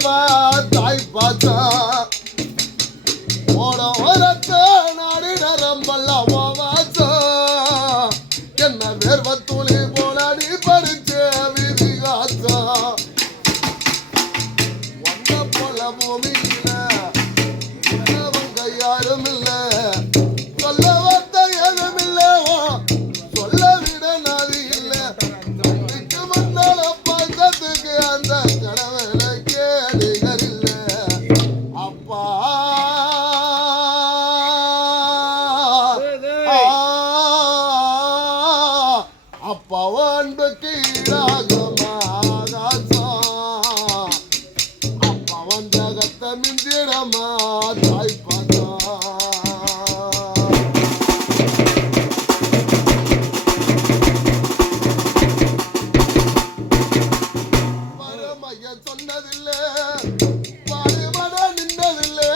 மிஞ்சிடமா தாய் பார்த்தா ஓட ஓரத்த நாடு நரம்பெல்லாம் வாசா என்ன வேர்வத்துளி போல நீ படிச்ச விதிகாசா வந்த போல பூமியில உள்ளவங்க யாரும் இல்ல சொல்ல வந்த ஏதும் இல்ல சொல்ல விட நதி இல்ல நம்பிக்கு முன்னால பந்தத்துக்கு அந்த கடவுள கேடுகள் இல்ல அப்பா அப்பா அன்புக்கு அப்பா வந்தகத்த மிஞ்சிடமா தாய் பார்த்தா மரமைய சொன்னதில்லை பாடுபட நின்றதில்லை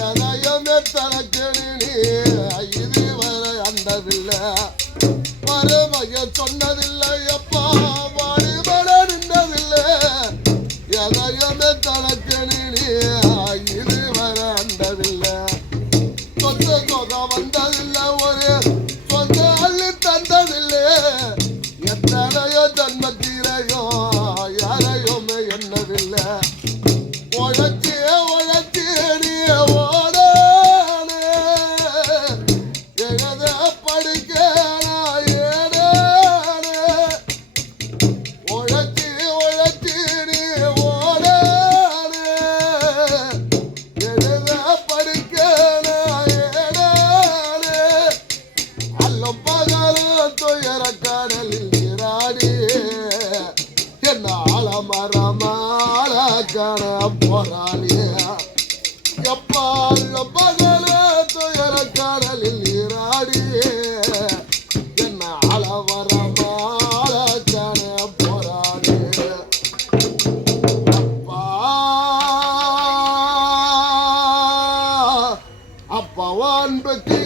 எதையுமே தனக்கு நீ இதுவரை அண்டதில்லை மரமைய சொன்னதில்லை அப்பா பாடுபட நின்றதில்லை எதையுமே தனக்கு நீ இதுவரை அண்டதில்லை சொந்த சொத வந்ததில்லை ஒரு சொந்த அள்ளி தந்ததில்லை எத்தனையோ ஜன்மத்திரையோ யாரையுமே என்னதில்லை உழைச்சி உழைச்சி நீ ஓடானே எழுத படிக்க நான் ஏடானே உழைச்சி உழைச்சி நீ ஓடானே எழுத படிக்க நான் ஏடானே அல்லும் பகலும் துயர கடலில் நீராடி என்ன ஆலமரமால காண போராளிய எப்பா அல்லும் பகலும் துயர கடலில் நீராடி என்ன ஆலமரமால காண போராளிய அப்பா அப்பா அன்புக்கு